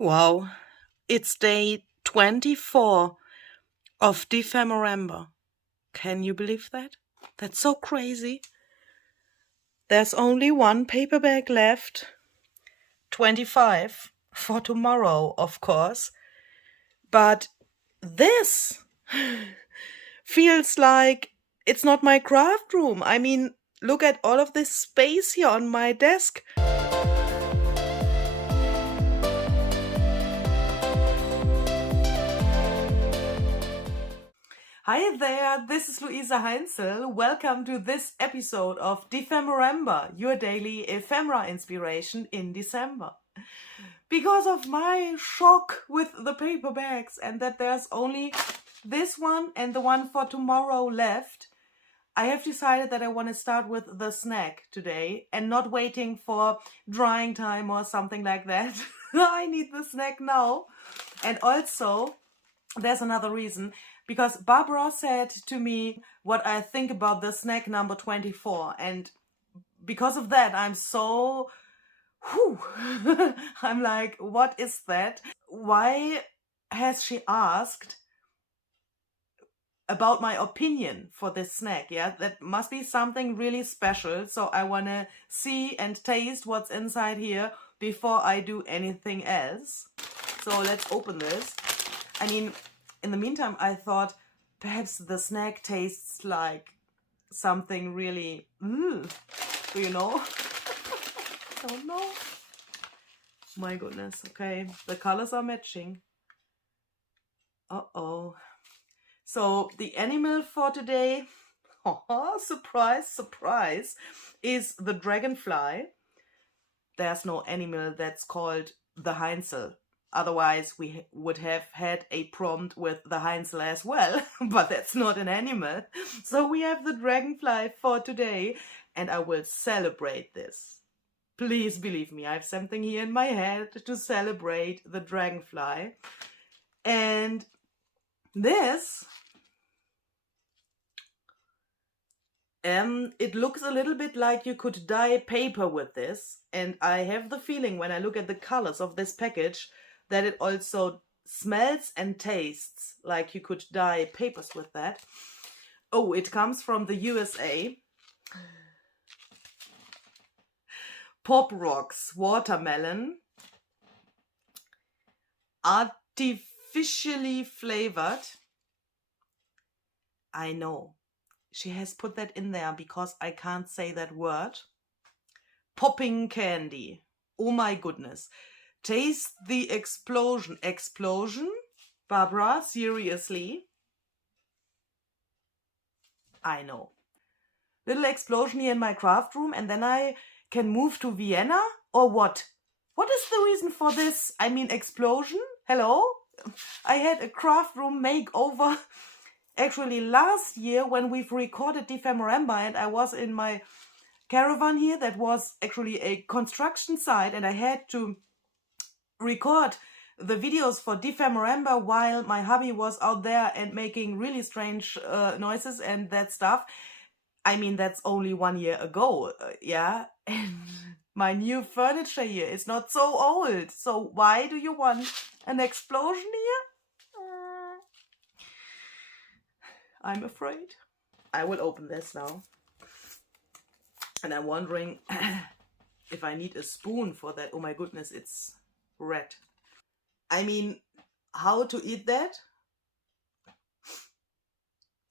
Wow, it's day 24 of DEPHEMEREMBER. Can you believe that? That's so crazy. There's only one paperback left. 25 for tomorrow, of course. But this feels like it's not my craft room. I mean, look at all of this space here on my desk. Hi there, this is Luisa Heinzel. Welcome to this episode of DEPHEMEREMBER, your daily ephemera inspiration in December. Because of my shock with the paperbacks and that there's only this one and the one for tomorrow left, I have decided that I want to start with the snack today and not waiting for drying time or something like that. I need the snack now. And also, there's another reason, because Barbara said to me what I think about the snack number 24, and because of that I'm so I'm like, what is that? Why has she asked about my opinion for this snack? Yeah, that must be something really special, so I want to see and taste what's inside here before I do anything else. So let's open this. I mean, in the meantime, I thought perhaps the snack tastes like something really, do you know? I don't know. My goodness, okay, the colors are matching. Uh-oh. So the animal for today, surprise, surprise, is the dragonfly. There's no animal that's called the Heinzel. Otherwise, we would have had a prompt with the Heinzel as well, but that's not an animal. So we have the dragonfly for today, and I will celebrate this. Please believe me, I have something here in my head to celebrate the dragonfly. And this, it looks a little bit like you could dye paper with this. And I have the feeling when I look at the colors of this package that it also smells and tastes like you could dye papers with that. Oh, it comes from the USA. Pop Rocks watermelon, artificially flavored. I know, she has put that in there because I can't say that word. Popping candy. Oh my goodness. Taste the explosion. Explosion? Barbara, seriously? I know. Little explosion here in my craft room, and then I can move to Vienna? Or what? What is the reason for this? I mean, explosion? Hello? I had a craft room makeover actually last year when we've recorded DEPHEMEREMBER, and I was in my caravan here that was actually a construction site, and I had to record the videos for DEPHEMEREMBER while my hubby was out there and making really strange noises and that stuff. I mean, that's only 1 year ago, yeah? And my new furniture here is not so old. So why do you want an explosion here? I'm afraid. I will open this now. And I'm wondering if I need a spoon for that. Oh my goodness, it's red. I mean, how to eat that?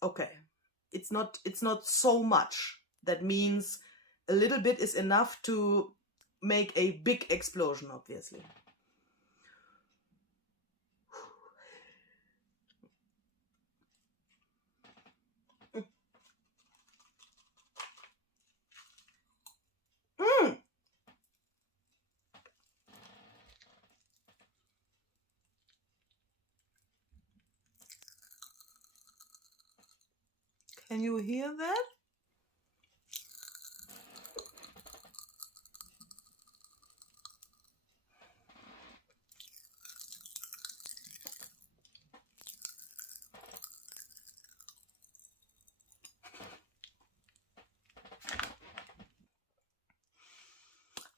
Okay. It's not so much. That means a little bit is enough to make a big explosion, obviously. Can you hear that?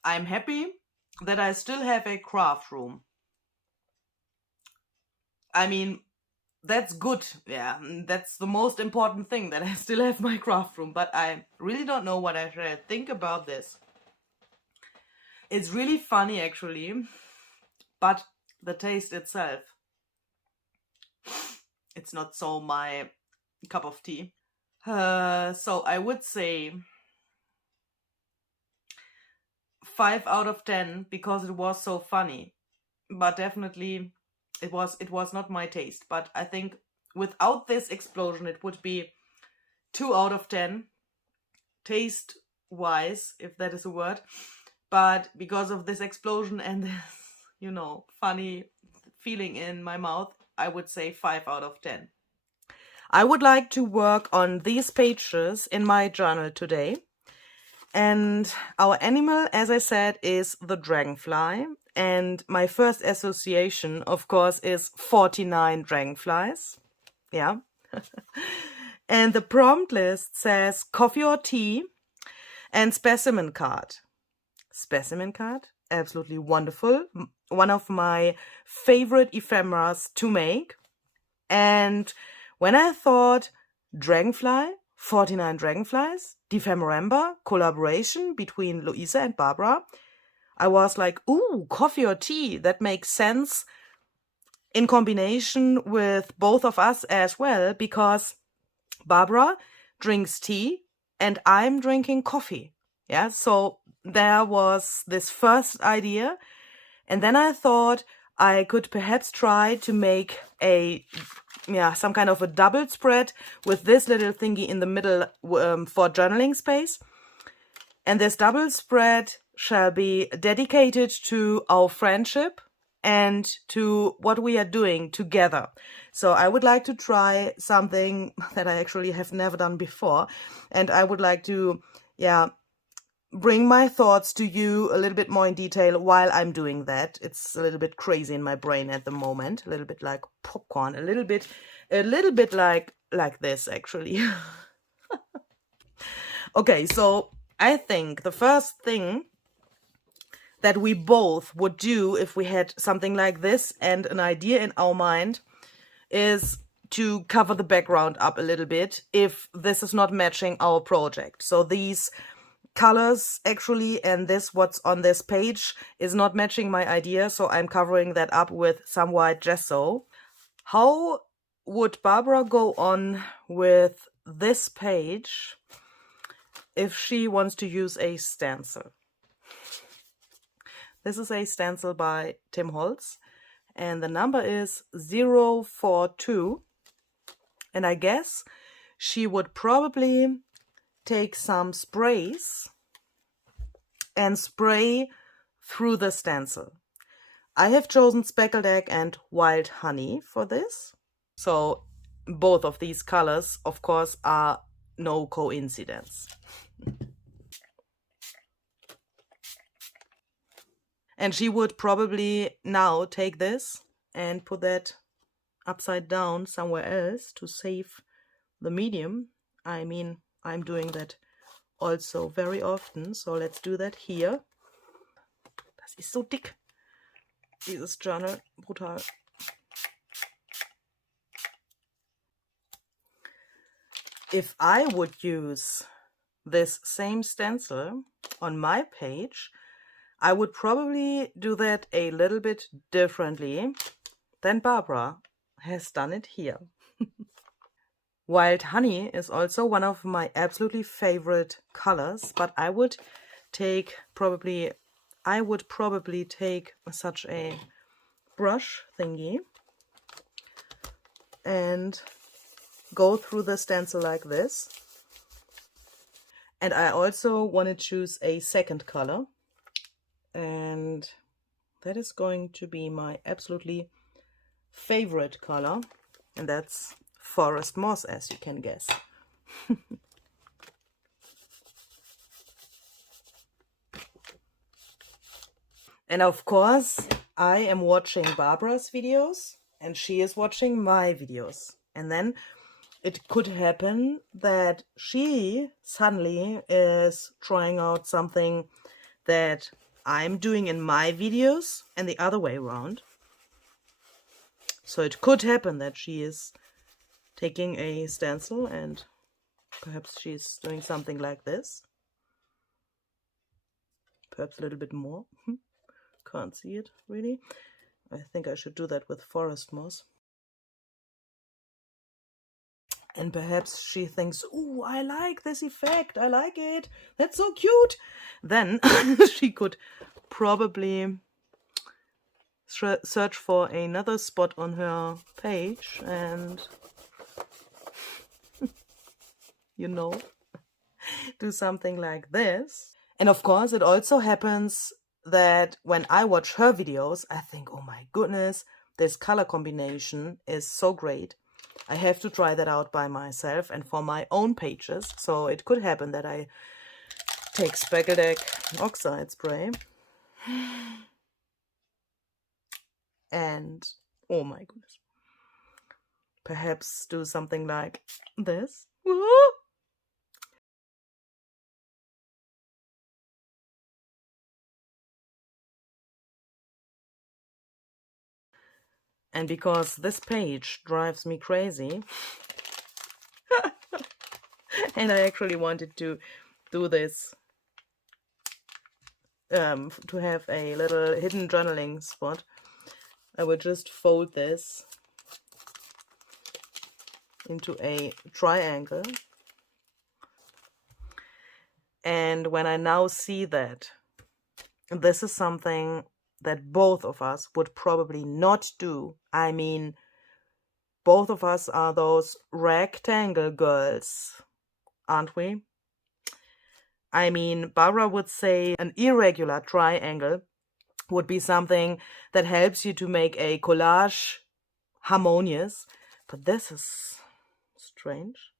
I'm happy that I still have a craft room. I mean, that's good. Yeah, that's the most important thing, that I still have my craft room. But I really don't know what I should think about this. It's really funny, actually. But the taste itself, it's not so my cup of tea. So I would say 5 out of 10 because it was so funny. But definitely it was not my taste. But I think without this explosion it would be 2 out of 10 taste wise, if that is a word. But because of this explosion and this, you know, funny feeling in my mouth, I would say 5 out of 10. I would like to work on these pages in my journal today. And our animal, as I said, is the dragonfly. And my first association, of course, is 49 dragonflies. Yeah. And the prompt list says coffee or tea and specimen card. Specimen card, absolutely wonderful. One of my favorite ephemeras to make. And when I thought dragonfly, 49 dragonflies, DEPHEMEREMBER, collaboration between Louisa and Barbara, I was like, ooh, coffee or tea, that makes sense in combination with both of us as well, because Barbara drinks tea and I'm drinking coffee. Yeah, so there was this first idea, and then I thought I could perhaps try to make some kind of a double spread with this little thingy in the middle for journaling space. And this double spread shall be dedicated to our friendship and to what we are doing together. So I would like to try something that I actually have never done before. And I would like to, bring my thoughts to you a little bit more in detail while I'm doing that. It's a little bit crazy in my brain at the moment, a little bit like popcorn, a little bit like this actually. Okay, so I think the first thing that we both would do if we had something like this and an idea in our mind is to cover the background up a little bit if this is not matching our project. So these colors actually and this what's on this page is not matching my idea, so I'm covering that up with some white gesso. How would Barbara go on with this page if she wants to use a stencil? This is a stencil by Tim Holtz and the number is 042, and I guess she would probably take some sprays and spray through the stencil. I have chosen speckled egg and wild honey for this. So both of these colors, of course, are no coincidence. And she would probably now take this and put that upside down somewhere else to save the medium. I mean, I'm doing that also very often, so let's do that here. Das ist so dick, dieses Journal, brutal. If I would use this same stencil on my page, I would probably do that a little bit differently than Barbara has done it here. Wild honey is also one of my absolutely favorite colors, but I would probably take such a brush thingy and go through the stencil like this. And I also want to choose a second color, and that is going to be my absolutely favorite color, and that's forest moss, as you can guess. And of course, I am watching Barbara's videos and she is watching my videos. And then it could happen that she suddenly is trying out something that I'm doing in my videos and the other way around. So it could happen that she is taking a stencil and perhaps she's doing something like this. Perhaps a little bit more. Can't see it really. I think I should do that with forest moss. And perhaps she thinks, "Ooh, I like this effect, I like it, that's so cute." Then she could probably search for another spot on her page and, you know, do something like this. And of course, it also happens that when I watch her videos, I think, oh my goodness, this color combination is so great. I have to try that out by myself and for my own pages. So it could happen that I take Speckledeck oxide spray and, oh my goodness, perhaps do something like this. And because this page drives me crazy, and I actually wanted to do this, to have a little hidden journaling spot, I would just fold this into a triangle. And when I now see that this is something that both of us would probably not do. I mean, both of us are those rectangle girls, aren't we? I mean, Barbara would say an irregular triangle would be something that helps you to make a collage harmonious, but this is strange.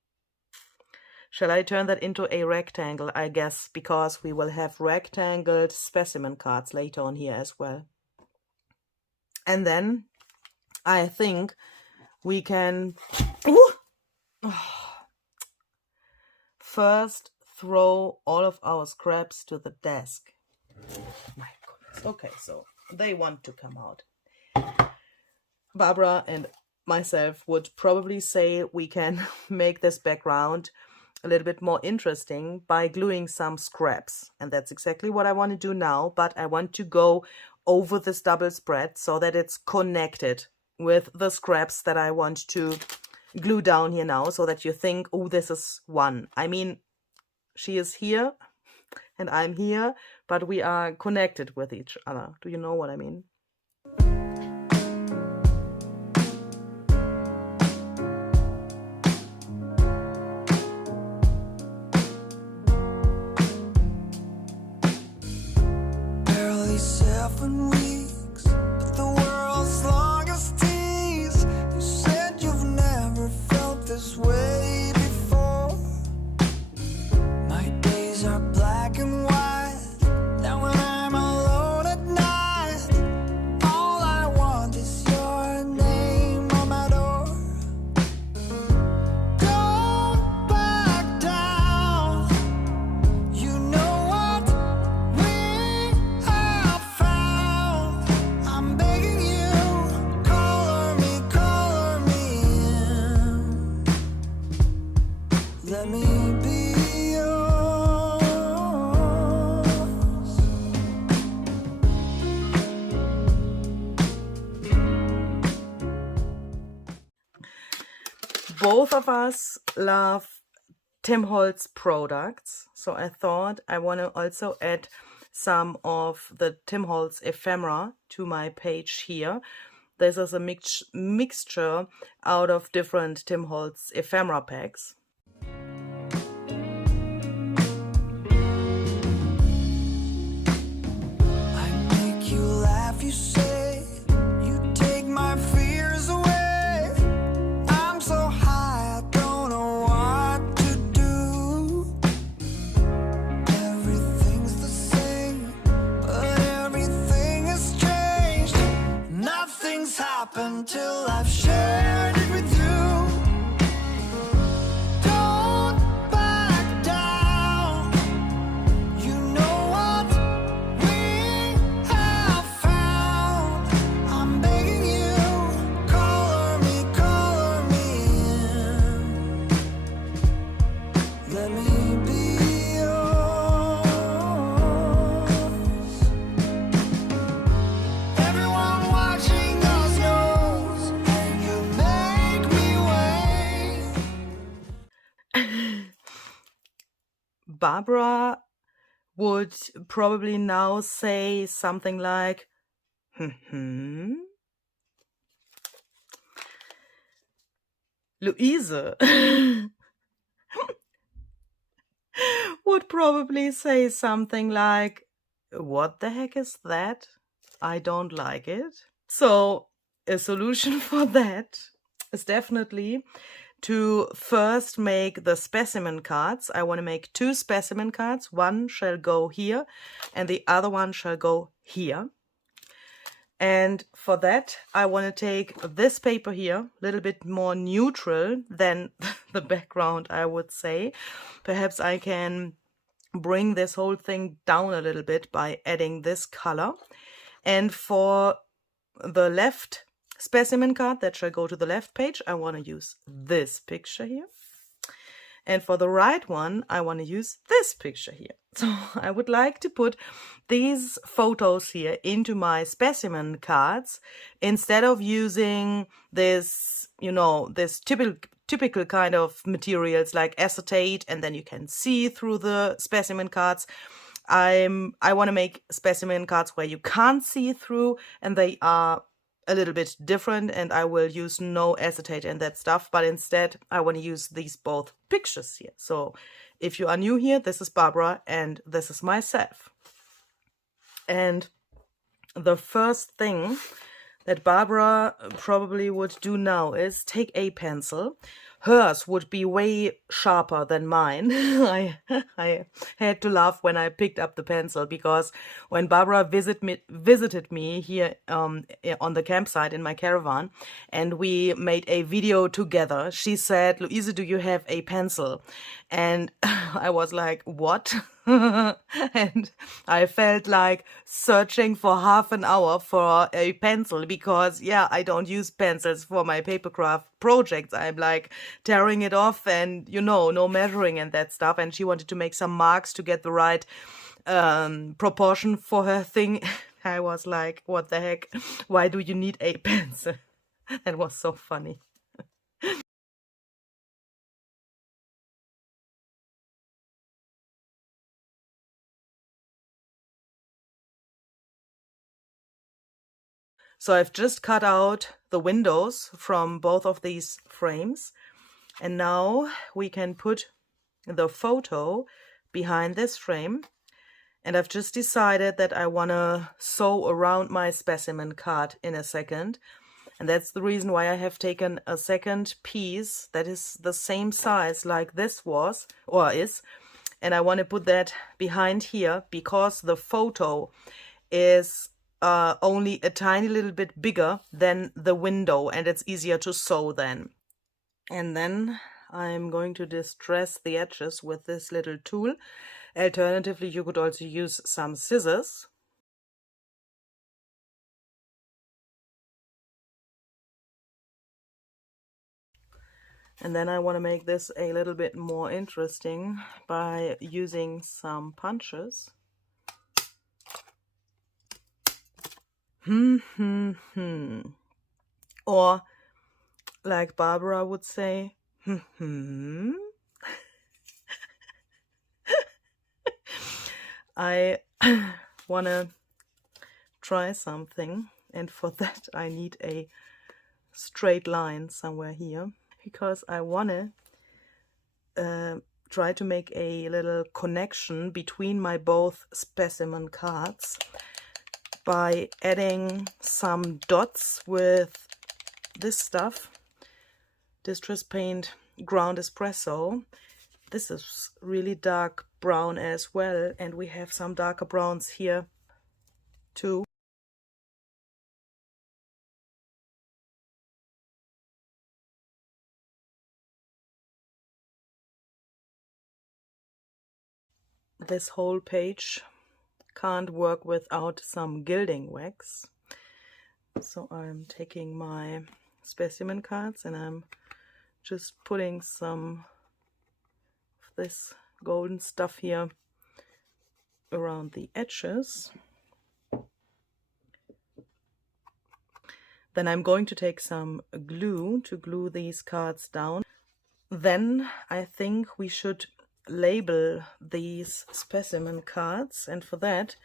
Shall I turn that into a rectangle? I guess, because we will have rectangled specimen cards later on here as well. And then I think we can first throw all of our scraps to the desk. My goodness. Okay, so they want to come out. Barbara and myself would probably say we can make this background a little bit more interesting by gluing some scraps, and that's exactly what I want to do now. But I want to go over this double spread so that it's connected with the scraps that I want to glue down here now, so that you think, oh, this is one. I mean, she is here and I'm here, but we are connected with each other. Do you know what I mean? Both of us love Tim Holtz products, so I thought I want to also add some of the Tim Holtz ephemera to my page here. This is a mixture out of different Tim Holtz ephemera packs. I make you laugh, you say, you take my fears away. I'm so high, I don't know what to do. Everything's the same, but everything has changed. Nothing's happened till I've shared it with you. Don't back down. You know what we have found. I'm begging you, call Barbara would probably now say something like, Louise would probably say something like, what the heck is that? I don't like it. So a solution for that is definitely to first make the specimen cards. I want to make 2 specimen cards. One shall go here and the other one shall go here. And for that, I want to take this paper here, a little bit more neutral than the background, I would say. Perhaps I can bring this whole thing down a little bit by adding this color. And for the left specimen card that shall go to the left page, I want to use this picture here. And for the right one, I want to use this picture here. So I would like to put these photos here into my specimen cards instead of using this, you know, this typical kind of materials like acetate, and then you can see through the specimen cards. I want to make specimen cards where you can't see through, and they are a little bit different, and I will use no acetate and that stuff, but instead I want to use these both pictures here. So if you are new here, this is Barbara and this is myself. And the first thing that Barbara probably would do now is take a pencil. Hers would be way sharper than mine. I had to laugh when I picked up the pencil, because when Barbara visited me here on the campsite in my caravan, and we made a video together, she said, "Louise, do you have a pencil?" And I was like, what? And I felt like searching for half an hour for a pencil, because yeah, I don't use pencils for my papercraft projects. I'm like tearing it off and, you know, no measuring and that stuff. And she wanted to make some marks to get the right proportion for her thing. I was like, what the heck? Why do you need a pencil? That was so funny. So I've just cut out the windows from both of these frames, and now we can put the photo behind this frame. And I've just decided that I want to sew around my specimen card in a second, and that's the reason why I have taken a second piece that is the same size like this was or is, and I want to put that behind here because the photo is only a tiny little bit bigger than the window, and it's easier to sew then. And then I'm going to distress the edges with this little tool. Alternatively, you could also use some scissors. And then I want to make this a little bit more interesting by using some punches. Or, like Barbara would say, I want to try something, and for that I need a straight line somewhere here, because I want to try to make a little connection between my both specimen cards by adding some dots with this stuff, Distress Paint Ground Espresso. This is really dark brown as well, and we have some darker browns here too. This whole page can't work without some gilding wax. So I'm taking my specimen cards and I'm just putting some of this golden stuff here around the edges. Then I'm going to take some glue to glue these cards down. Then I think we should label these specimen cards, and for that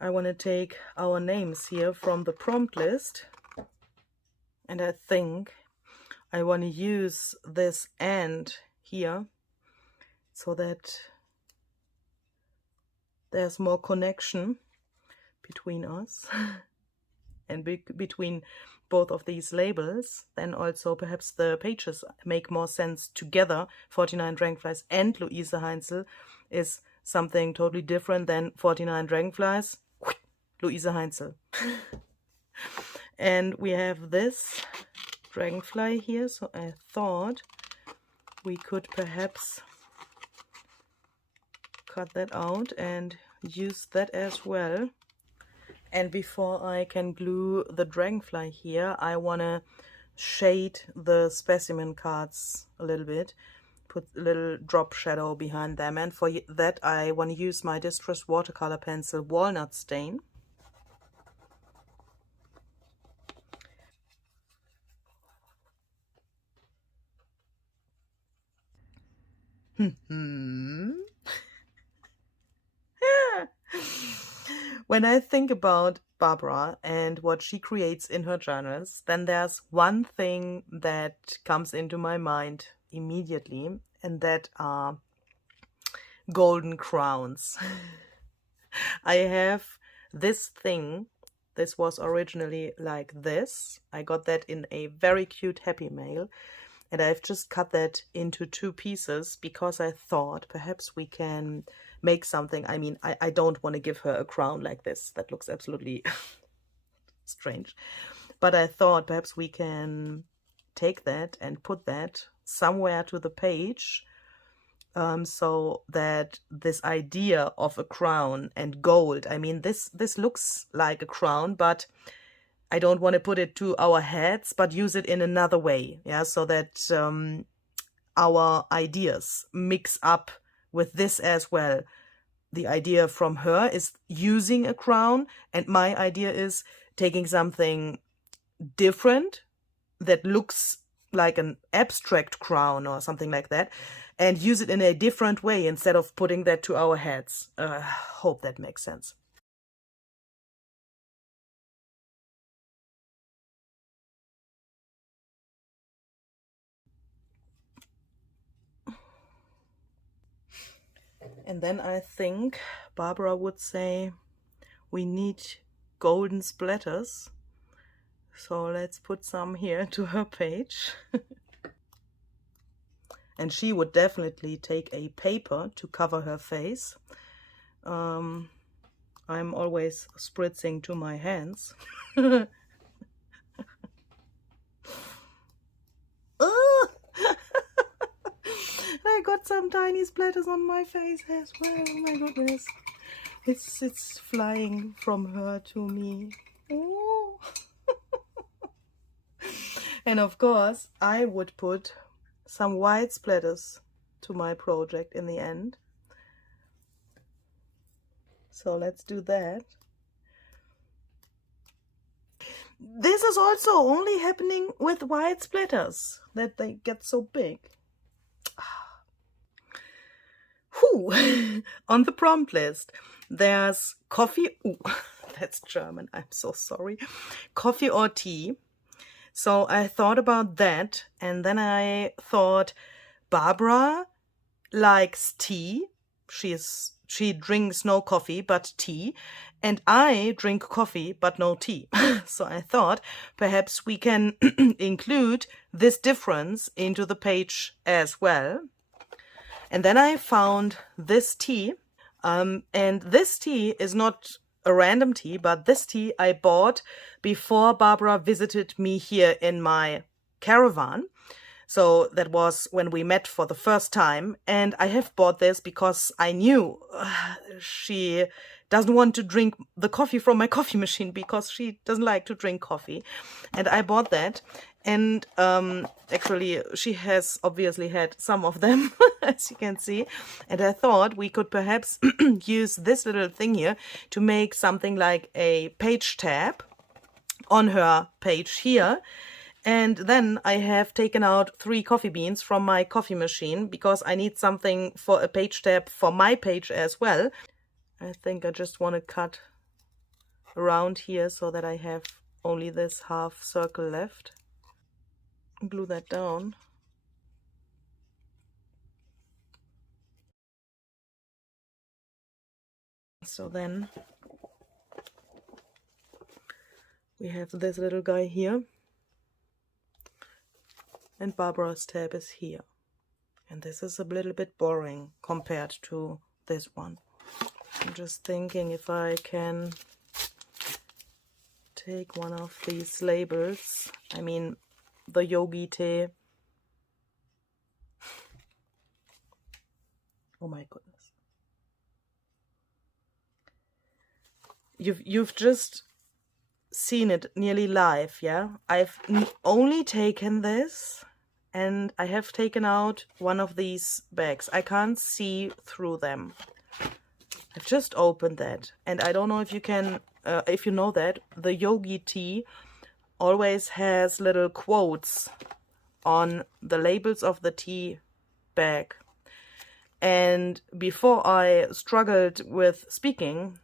I want to take our names here from the prompt list, and I think I want to use this "and" here so that there's more connection between us and between both of these labels. Then also perhaps the pages make more sense together. 49 Dragonflies and Louise Heinzel is something totally different than 49 Dragonflies, Louise Heinzel. And we have this dragonfly here, so I thought we could perhaps cut that out and use that as well. And before I can glue the dragonfly here, I want to shade the specimen cards a little bit, put a little drop shadow behind them, and for that I want to use my Distress watercolor pencil Walnut Stain. When I think about Barbara and what she creates in her journals, then there's one thing that comes into my mind immediately, and that are golden crowns. I have this thing. This was originally like this. I got that in a very cute Happy Mail, and I've just cut that into 2 pieces because I thought perhaps we can make something. I mean, I don't want to give her a crown like this. That looks absolutely strange. But I thought perhaps we can take that and put that somewhere to the page, so that this idea of a crown and gold, I mean, this looks like a crown, but I don't want to put it to our heads, but use it in another way, yeah, so that our ideas mix up with this as well. The idea from her is using a crown, and my idea is taking something different that looks like an abstract crown or something like that, and use it in a different way instead of putting that to our heads. Hope that makes sense. And then I think Barbara would say we need golden splatters. So let's put some here to her page. And she would definitely take a paper to cover her face. I'm always spritzing to my hands. I got some tiny splatters on my face as well. Oh my goodness. It's flying from her to me. Oh. And of course, I would put some white splatters to my project in the end. So let's do that. This is also only happening with white splatters, that they get so big. Whew. On the prompt list, there's coffee. Ooh, that's German. I'm so sorry. Coffee or tea. So I thought about that, and then I thought Barbara likes tea. She drinks no coffee but tea, and I drink coffee but no tea. So I thought perhaps we can include this difference into the page as well. And then I found this tea, and this tea is not a random tea, but this tea I bought before Barbara visited me here in my caravan. So that was when we met for the first time, and I have bought this because I knew she doesn't want to drink the coffee from my coffee machine because she doesn't like to drink coffee. And I bought that, and actually she has obviously had some of them, as you can see. And I thought we could perhaps use this little thing here to make something like a page tab on her page here. And then I have taken out 3 coffee beans from my coffee machine because I need something for a page tab for my page as well. I think I just want to cut around here so that I have only this half circle left. Glue that down. So then we have this little guy here, and Barbara's tab is here. And this is a little bit boring compared to this one. I'm just thinking if I can take one of these labels. I mean, the yogi tea. Oh my goodness. You've just seen it nearly live, yeah? I've only taken this and I have taken out one of these bags. I can't see through them. I've just opened that, and I don't know if you can, if you know that, the yogi tea always has little quotes on the labels of the tea bag. And before I struggled with speaking,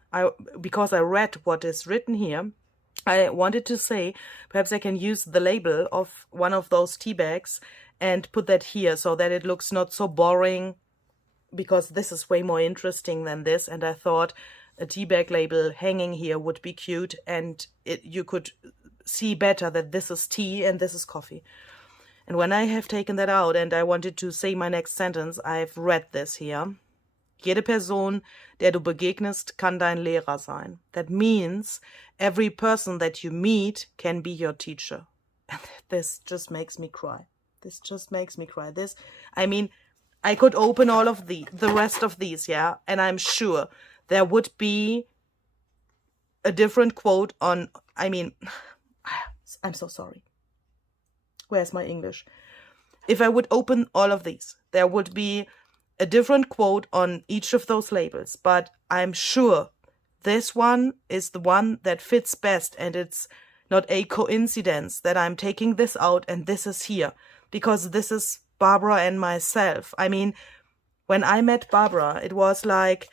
because I read what is written here, I wanted to say, perhaps I can use the label of one of those tea bags and put that here so that it looks not so boring, because this is way more interesting than this. And I thought a tea bag label hanging here would be cute, and you could see better that this is tea and this is coffee. And when I have taken that out and I wanted to say my next sentence, I've read this here. Jede Person, der du begegnest, kann dein Lehrer sein. That means every person that you meet can be your teacher. And this just makes me cry. This just makes me cry. This, I mean, I could open all of the rest of these, yeah, and I'm sure there would be a different quote on, I mean, I'm so sorry. Where's my English? If I would open all of these, there would be a different quote on each of those labels, but I'm sure this one is the one that fits best, and it's not a coincidence that I'm taking this out and this is here, because this is Barbara and myself. I mean, when I met Barbara, it was like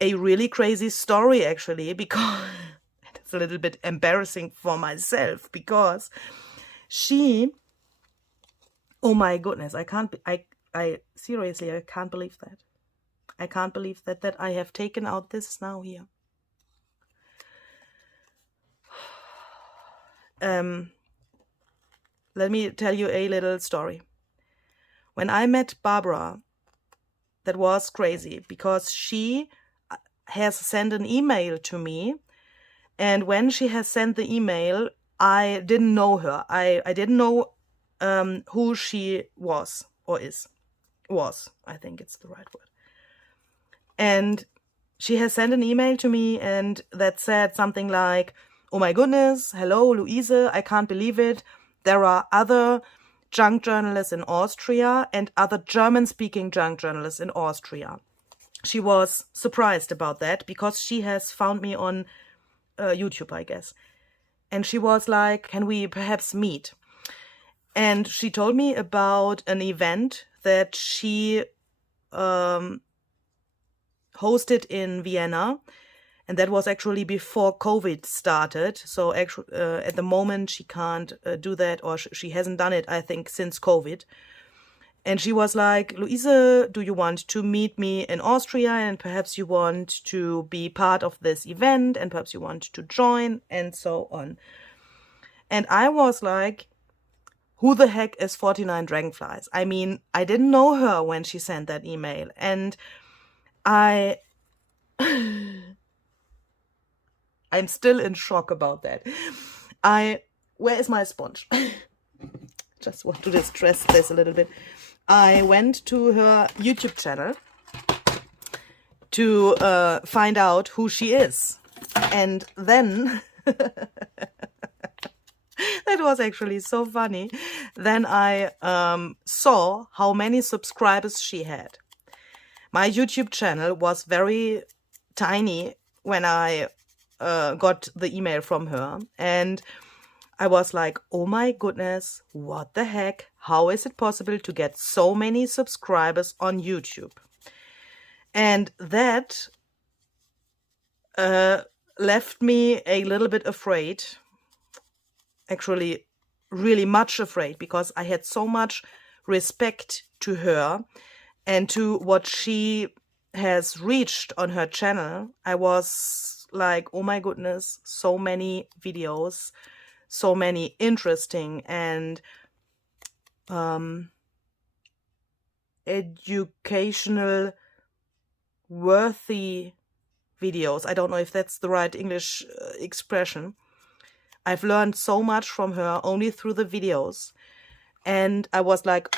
a really crazy story, actually, because it's a little bit embarrassing for myself, because she, oh my goodness, I seriously, I can't believe that. I can't believe that I have taken out this now here. Let me tell you a little story. When I met Barbara, that was crazy, because she has sent an email to me, and when she has sent the email, I didn't know her. I didn't know who she was or is. Was, I think it's the right word. And she has sent an email to me, and that said something like, oh my goodness, hello Luise, I can't believe it. There are other junk journalists in Austria and other German-speaking junk journalists in Austria. She was surprised about that because she has found me on YouTube, I guess. And she was like, can we perhaps meet? And she told me about an event that she hosted in Vienna. And that was actually before COVID started. So actually, at the moment, she can't do that, or she hasn't done it, I think, since COVID. And she was like, Luise, do you want to meet me in Austria? And perhaps you want to be part of this event, and perhaps you want to join, and so on. And I was like, who the heck is 49 Dragonflies? I mean, I didn't know her when she sent that email. And I'm still in shock about that. Where is my sponge? Just want to distress this a little bit. I went to her YouTube channel to find out who she is. And then, that was actually so funny. Then I saw how many subscribers she had. My YouTube channel was very tiny when I got the email from her, and I was like, oh my goodness, what the heck? How is it possible to get so many subscribers on YouTube? And that left me a little bit afraid, actually really much afraid, because I had so much respect to her and to what she has reached on her channel. I was like, oh my goodness, so many videos, so many interesting and educational worthy videos. I don't know if that's the right English expression. I've learned so much from her only through the videos. And I was like,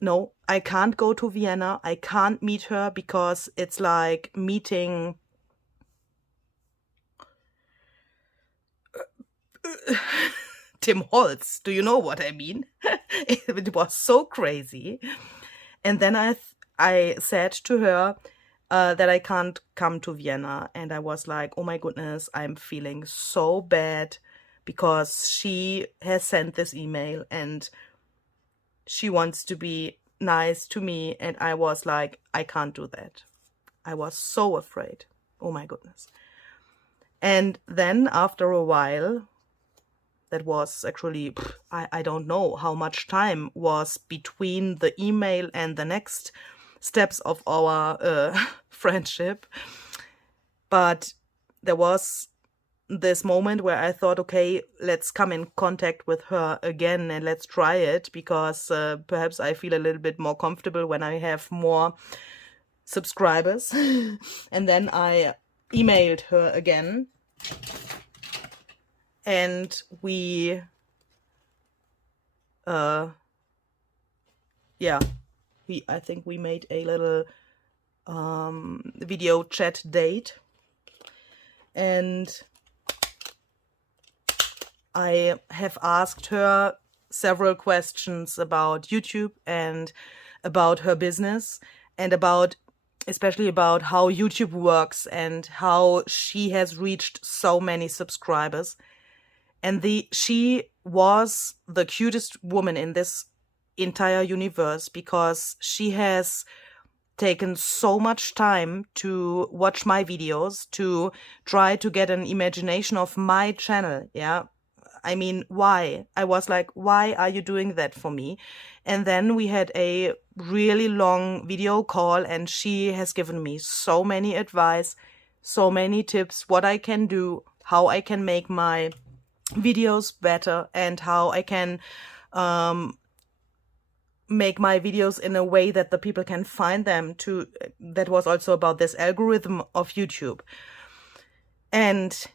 no, I can't go to Vienna. I can't meet her because it's like meeting Tim Holtz. Do you know what I mean? It was so crazy. And then I said to her that I can't come to Vienna. And I was like, oh my goodness, I'm feeling so bad because she has sent this email and she wants to be nice to me. And I was like, I can't do that. I was so afraid. Oh my goodness. And then after a while, that was actually, I don't know how much time was between the email and the next steps of our friendship. But there was this moment where I thought, okay, let's come in contact with her again and let's try it, because perhaps I feel a little bit more comfortable when I have more subscribers. And then I emailed her again. And we, I think we made a little video chat date. And I have asked her several questions about YouTube and about her business and especially about how YouTube works and how she has reached so many subscribers. And she was the cutest woman in this entire universe, because she has taken so much time to watch my videos, to try to get an imagination of my channel. Yeah. I mean, why? I was like, why are you doing that for me? And then we had a really long video call and she has given me so many advice, so many tips, what I can do, how I can make my videos better and how I can make my videos in a way that the people can find them too. That was also about this algorithm of YouTube. And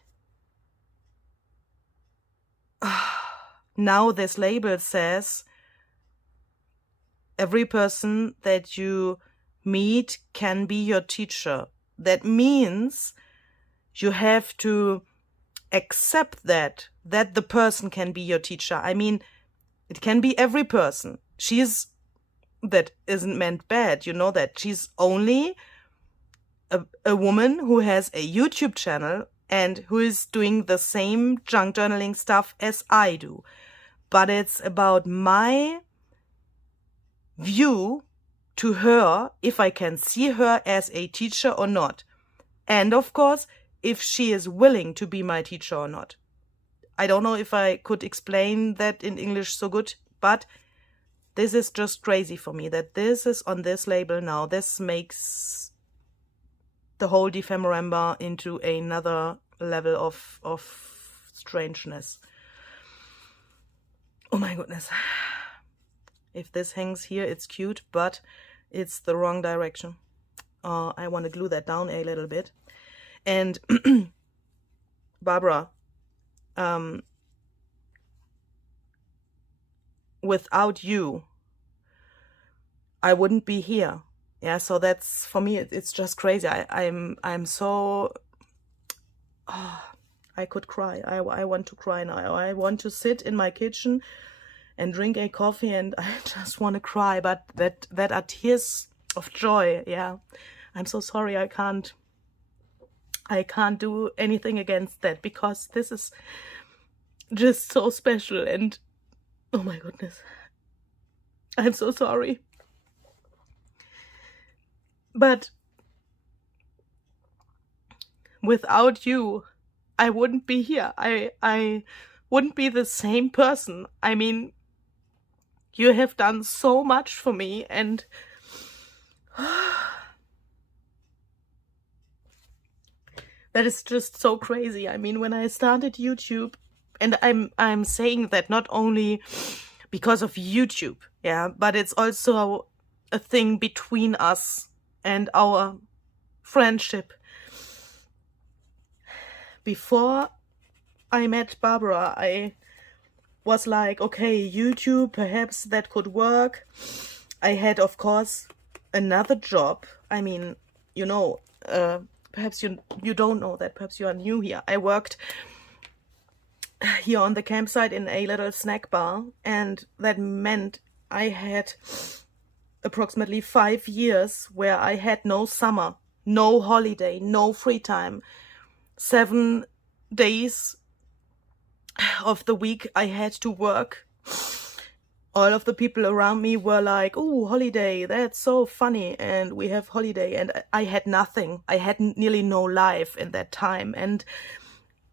now this label says every person that you meet can be your teacher. That means you have to accept that the person can be your teacher. I mean, it can be every person. That isn't meant bad, you know that. She's only a woman who has a YouTube channel and who is doing the same junk journaling stuff as I do. But it's about my view to her, if I can see her as a teacher or not. And of course, if she is willing to be my teacher or not. I don't know if I could explain that in English so good, but this is just crazy for me that this is on this label now. This makes the whole DEPHEMEREMBER into another level of strangeness. Oh my goodness. If this hangs here, it's cute, but it's the wrong direction. I want to glue that down a little bit. And Barbara, without you, I wouldn't be here. Yeah, so that's, for me, it's just crazy. I'm so, I could cry. I want to cry now. I want to sit in my kitchen and drink a coffee and I just want to cry, but that are tears of joy. Yeah, I'm so sorry. I can't do anything against that, because this is just so special, and oh my goodness, I'm so sorry. But without you, I wouldn't be here. I wouldn't be the same person. I mean, you have done so much for me, and that is just so crazy. I mean, when I started YouTube, and I'm saying that not only because of YouTube, yeah, but it's also a thing between us and our friendship. Before I met Barbara, I was like, okay, YouTube, perhaps that could work. I had, of course, another job. I mean, you know, perhaps you don't know that, perhaps you are new here. I worked here on the campsite in a little snack bar, and that meant I had approximately 5 years where I had no summer, no holiday, no free time. 7 days of the week I had to work. All of the people around me were like, oh, holiday, that's so funny, and we have holiday, and I had nothing. I had nearly no life in that time, and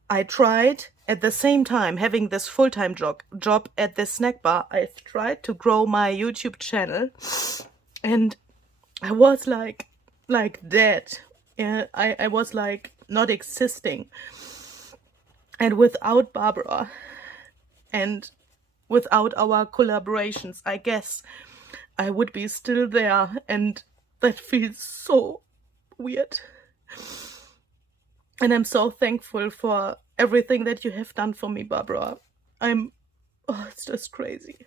I tried at the same time, having this full-time job at this snack bar, I tried to grow my YouTube channel, and I was like dead. Yeah, I was like not existing. And without Barbara and without our collaborations, I guess I would be still there, and that feels so weird. And I'm so thankful for everything that you have done for me, Barbara. It's just crazy.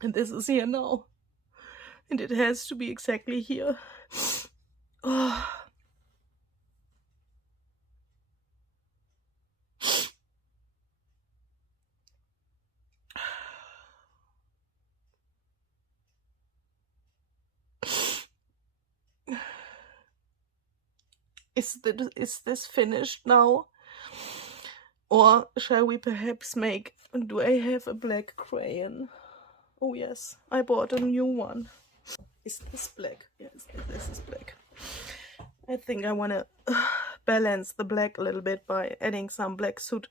And this is here now. And it has to be exactly here. Oh. Is this finished now? Or shall we perhaps make... Do I have a black crayon? Oh yes, I bought a new one. Is this black? Yes, this is black. I think I want to balance the black a little bit by adding some black soot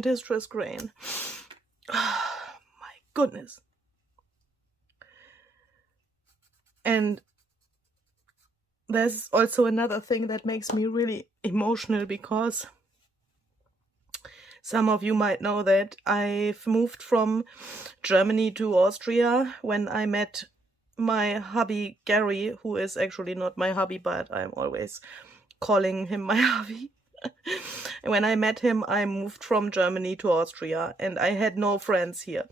distress grain. My goodness. And there's also another thing that makes me really emotional, because some of you might know that I've moved from Germany to Austria when I met my hubby Gary, who is actually not my hubby, but I'm always calling him my hubby. When I met him, I moved from Germany to Austria, and I had no friends here.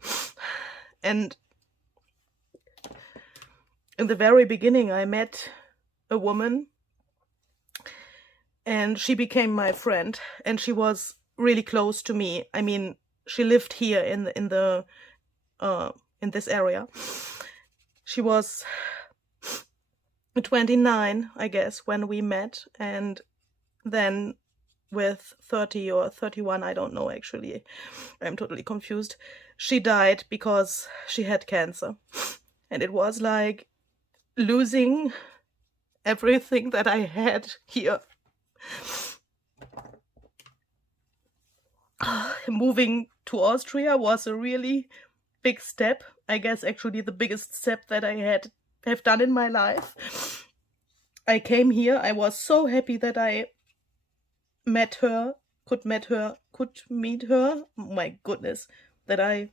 And in the very beginning, I met a woman, and she became my friend, and she was really close to me. I mean, she lived here in this area. She was 29, I guess, when we met, and then with 30 or 31, I don't know actually, I'm totally confused, she died because she had cancer. And it was like losing everything that I had here. Moving to Austria was a really big step. I guess actually the biggest step that I have done in my life. I came here. I was so happy that I could meet her. Oh my goodness, that I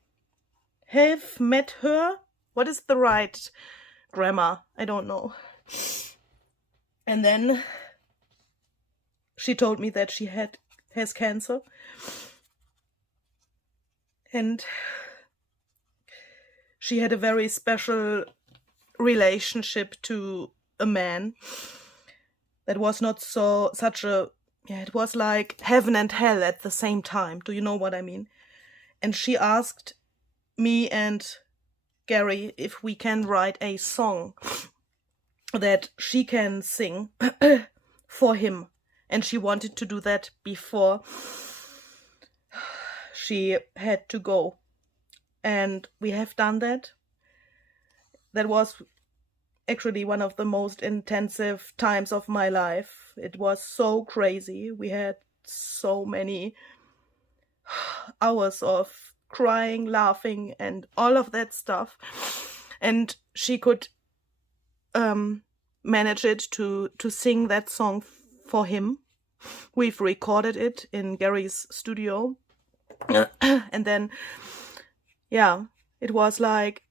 have met her. What is the right grammar? I don't know. And then she told me that she has cancer. And she had a very special relationship to a man that was not such a, it was like heaven and hell at the same time. Do you know what I mean? And she asked me and Gary if we can write a song that she can sing for him. And she wanted to do that before she had to go. And we have done that. That was actually one of the most intensive times of my life. It was so crazy. We had so many hours of crying, laughing, and all of that stuff. And she could manage it to sing that song for him. We've recorded it in Gary's studio. And then, yeah, it was like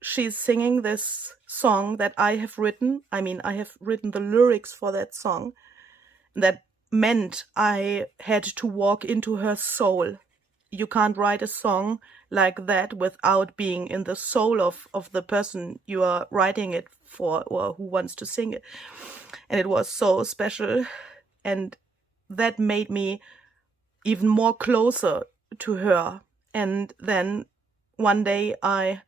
she's singing this song that I have written. I mean, I have written the lyrics for that song. That meant I had to walk into her soul. You can't write a song like that without being in the soul of the person you are writing it for, or who wants to sing it. And it was so special. And that made me even more closer to her. And then one day I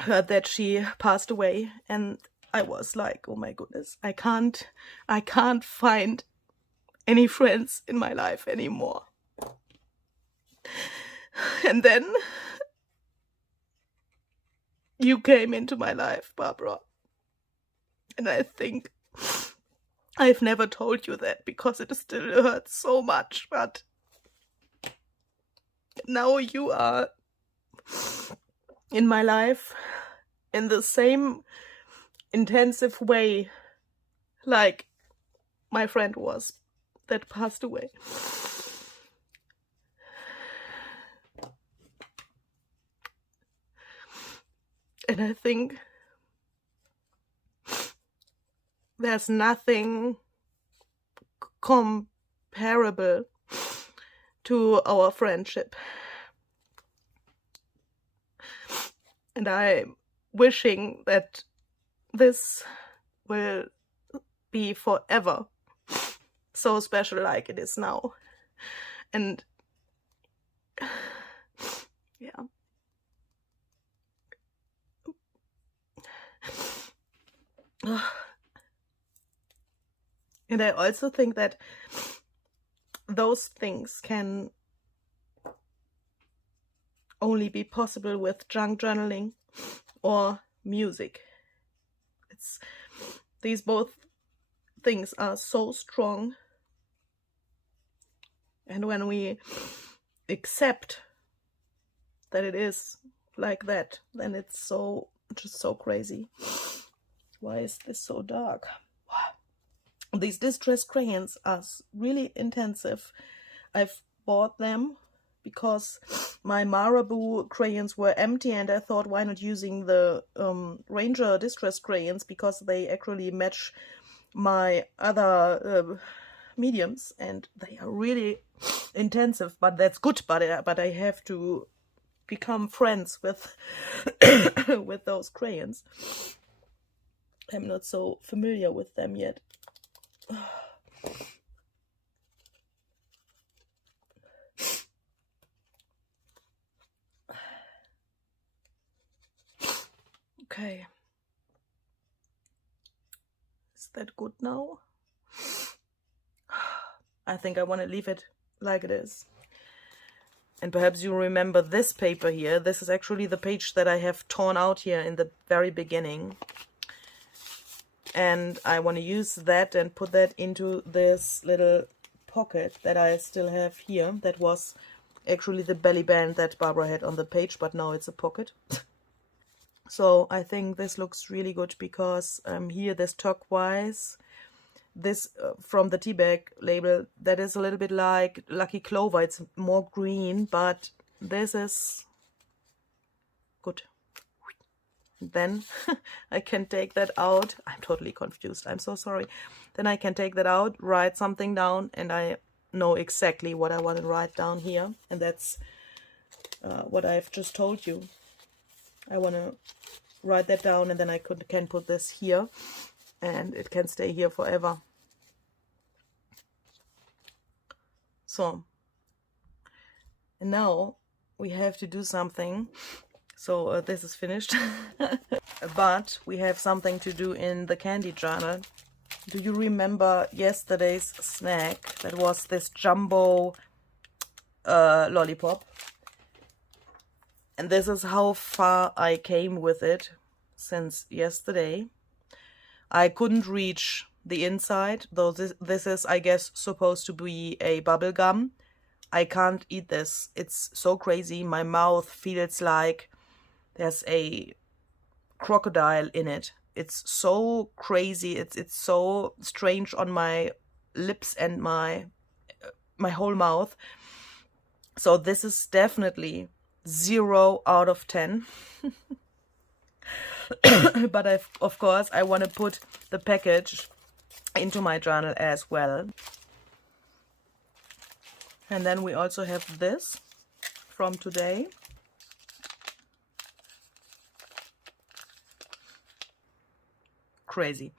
heard that she passed away, and I was like, oh my goodness, I can't find any friends in my life anymore. And then you came into my life, Barbara. And I think I've never told you that because it still hurts so much, but now you are in my life in the same intensive way like my friend was that passed away. And I think there's nothing comparable to our friendship. And I'm wishing that this will be forever so special like it is now. And yeah. And I also think that those things can only be possible with junk journaling or music. These both things are so strong. And when we accept that it is like that, then it's just so crazy. Why is this so dark? These distress crayons are really intensive. I've bought them because my Marabou crayons were empty, and I thought, why not using the Ranger distress crayons, because they actually match my other mediums, and they are really intensive. But that's good. But I have to become friends with with those crayons. I'm not so familiar with them yet. Okay. Is that good now? I think I want to leave it like it is. And perhaps you remember this paper here. This is actually the page that I have torn out here in the very beginning. And I want to use that and put that into this little pocket that I still have here. That was actually the belly band that Barbara had on the page, but now it's a pocket. So I think this looks really good because here this turquoise, this from the tea bag label, that is a little bit like Lucky Clover. It's more green, but this is good. Then I can take that out. I'm totally confused. I'm so sorry. Then I can take that out, write something down, and I know exactly what I want to write down here. And that's what I've just told you. I want to write that down, and then I can put this here, and it can stay here forever. So, and now we have to do something. So this is finished, but we have something to do in the candy journal. Do you remember yesterday's snack? That was this jumbo lollipop. And this is how far I came with it since yesterday. I couldn't reach the inside, though this is, I guess, supposed to be a bubble gum. I can't eat this. It's so crazy. My mouth feels like there's a crocodile in it. It's so crazy. It's so strange on my lips and my whole mouth. So this is definitely 0 out of 10. But of course I want to put the package into my journal as well. And then we also have this from today. Crazy.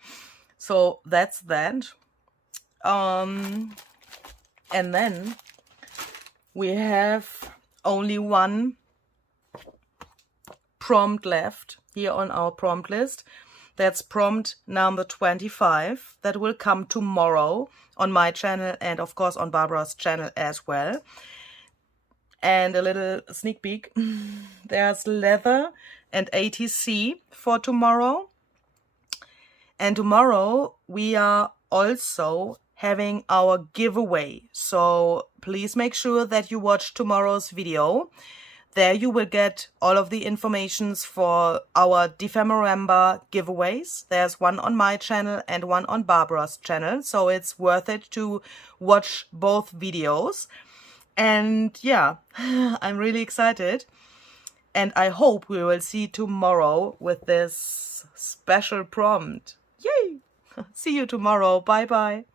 So that's that. And then we have only one prompt left here on our prompt list. That's prompt number 25. That will come tomorrow on my channel and of course on Barbara's channel as well. And a little sneak peek. There's leather and ATC for tomorrow. And tomorrow we are also having our giveaway. So please make sure that you watch tomorrow's video. There you will get all of the informations for our DEPHEMEREMBER giveaways. There's one on my channel and one on Barbara's channel. So it's worth it to watch both videos. And yeah, I'm really excited. And I hope we will see tomorrow with this special prompt. Yay! See you tomorrow. Bye bye.